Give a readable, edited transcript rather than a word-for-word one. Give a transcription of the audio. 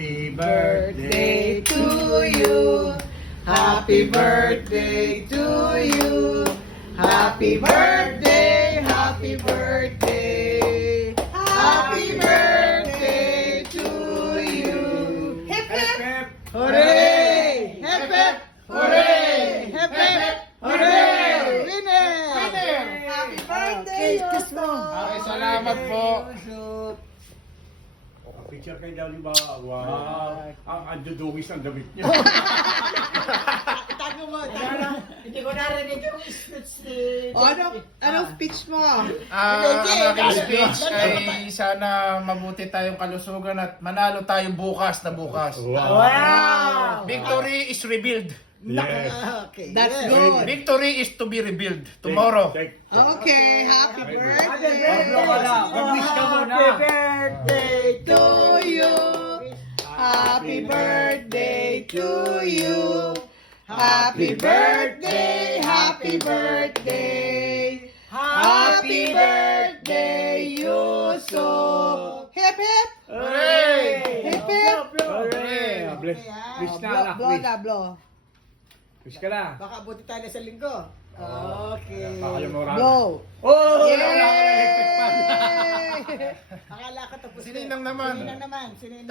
Happy birthday to you. Happy birthday to you. Happy birthday, happy birthday. Happy birthday to you. Hip hip. Hooray! Hip hip. Hooray! Hip hip. Hooray! Winner! Happy birthday, kiss mo. Okay, salamat po. Picture kayo daw ni Bawa. Wow. Ang dudugis ang damit niya. Tago mo, Hindi ko narinig yung speech. Anong speech mo? Ang aking speech ay sana mabuti tayong kalusugan at manalo tayo bukas na bukas. Wow! Victory is rebuild. Yes. Okay. That's good. Victory is to be rebuilt tomorrow. Okay, happy birthday. Mag-wish ka muna. Happy birthday To you. Happy birthday to you. Happy birthday, happy birthday. Happy birthday, Yusuf. Hip hip. Hooray! Hip hip. Hooray! Bless na anak. Blow na, blow. Bless ka na. Baka buti tayo na sa linggo. Okay. Baka yung moral. Blow. Oh! Yay! Akala ko tapos. Sininang naman. Sininang naman. Sininang.